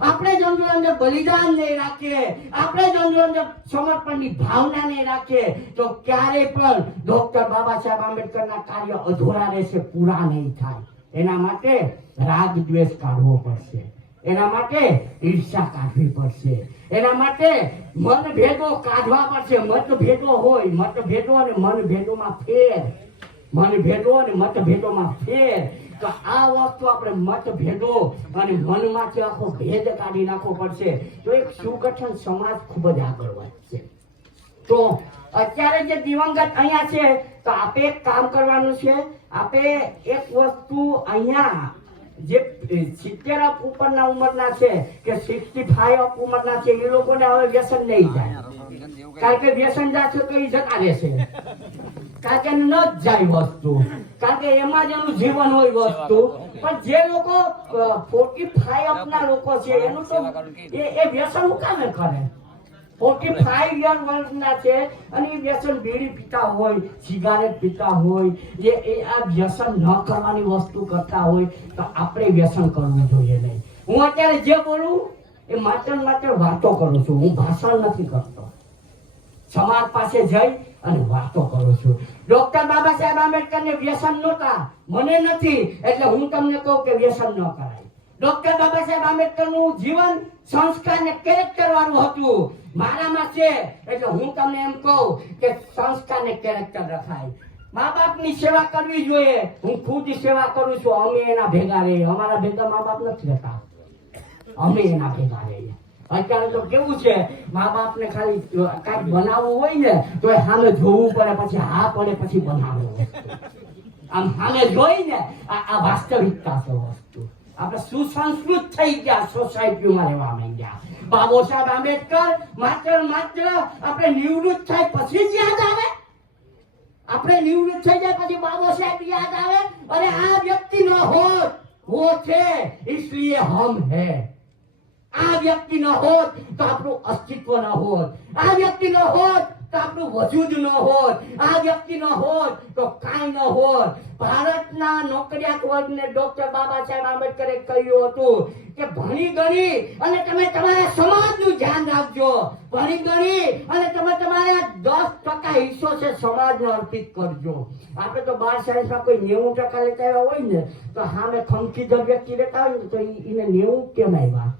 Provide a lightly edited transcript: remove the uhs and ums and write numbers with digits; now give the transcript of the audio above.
આપણે જો અંદર બલિદાન નહીં રાખીએ, આપણે જો અંદર સમર્પણની ભાવના નહીં રાખીએ તો ક્યારે પણ ડોક્ટર બાબા સાહેબ આંબેડકરના કાર્ય અધૂરા રહેશે, પૂરા નહીં થાય. એના માટે રાગ દ્વેષ કાઢવો પડશે, એના માટે ઈર્ષા કાઢવી પડશે, એના માટે મનભેદો કાઢવા પડશે. મતભેદો હોય, મતભેદો અને મનભેદોમાં ફેર, મનભેદો અને મતભેદોમાં ફેર. તો આ વસ્તુ આપણે મતભેદો અને મનમાંથી આખો ભેદ કાઢી નાખવો પડશે તો એક સુગઠન સમાજ ખૂબ જ આગળ વધશે. તો અત્યારે જે દિવંગત અહીંયા છે તો આપે એક કામ કરવાનું છે. આપે એક વસ્તુ અહીંયા જે 70 ઉપરના ઉંમરના છે કે 65 ઉંમરના છે એ લોકોને હવે વ્યસન નહીં જાય, કારણ કે વ્યસન જશે તો એ જતા રહેશે, કારણ કે ન જ જાય વસ્તુ, કારણ કે એમાં જ એનું જીવન હોય વસ્તુ. પણ જે લોકો 45 ના લોકો છે એનું તો એ વ્યસન હું કામે કરે? 45 યર વર્ષના છે અને એ વ્યસન બીડી પીતા હોય, સિગારેટ પીતા હોય, એ આ વ્યસન ન કરવાની વસ્તુ કરતા હોય તો આપણે વ્યસન કરવું જોઈએ નહીં. હું અત્યારે જે બોલું એ માત્ર વાતો કરું છું, હું ભાષણ નથી કરતો. સમાજ પાસે જઈ અને વાતો કરું છું. ડોક્ટર બાબા સાહેબ આંબેડકરને વ્યસન નહોતા, મને નથી, એટલે હું તમને કહું કે વ્યસન ન કરાય. ડોક્ટર બાબા સાહેબ આંબેડકરનું જીવન સંસ્કાર ને કેરેક્ટર વાળું હતું, મારામાં છે, એટલે હું તમને એમ કહું કે સંસ્કાર ને કેરેક્ટર રખાય. મા બાપની સેવા કરવી જોઈએ. હું ખુદ સેવા કરું છું. અમે એના ભેગા રહીએ, અમારા ભેગા મા બાપ નથી રહેતા, અમે એના ભેગા રહીએ. અત્યારે તો કેવું છે, મા બાપ ને ખાલી કઈક બનાવવું હોય ને તો સામે જોવું પડે, પછી હા પડે પછી બનાવવું. આમ સામે જોઈ ને આ વાસ્તવિકતા છે વસ્તુ. આપણે સુસંસ્કૃત થઈ ગયા, સોસાયટીમાં રહેવા માંડ્યા. બાબા સાહેબ આંબેડકર માત્ર આપણે નિવૃત્ત થાય પછી જ યાદ આવે. આપણે નિવૃત્ત થઈ જાય પછી બાબા સાહેબ યાદ આવે. અને આ વ્યક્તિ ન હોત, वो थे इसलिए हम है. આ વ્યક્તિ ન હોત તો આપણું અસ્તિત્વ ન હોત, આ વ્યક્તિ ન હોત તો આપણું વજૂદ ન હોત, આ વ્યક્તિ ન હોત તો કાંઈ ન હોત. ભારતના નોકરિયાત વર્ગને ડોક્ટર બાબા સાહેબ આંબેડકરે કહ્યું હતું કે ભણી ગણી અને તમે તમારા સમાજનું ધ્યાન રાખજો, ભણી ગણી અને તમે તમારા 10% હિસ્સો છે સમાજને અર્પિત કરજો. આપણે તો 12 સાયન્સમાં કોઈ 90% લેતા આવ્યા હોય ને તો સામે ખમખીધર વ્યક્તિ લેતા હોય ને તો એને 90 કેમ આવ્યા?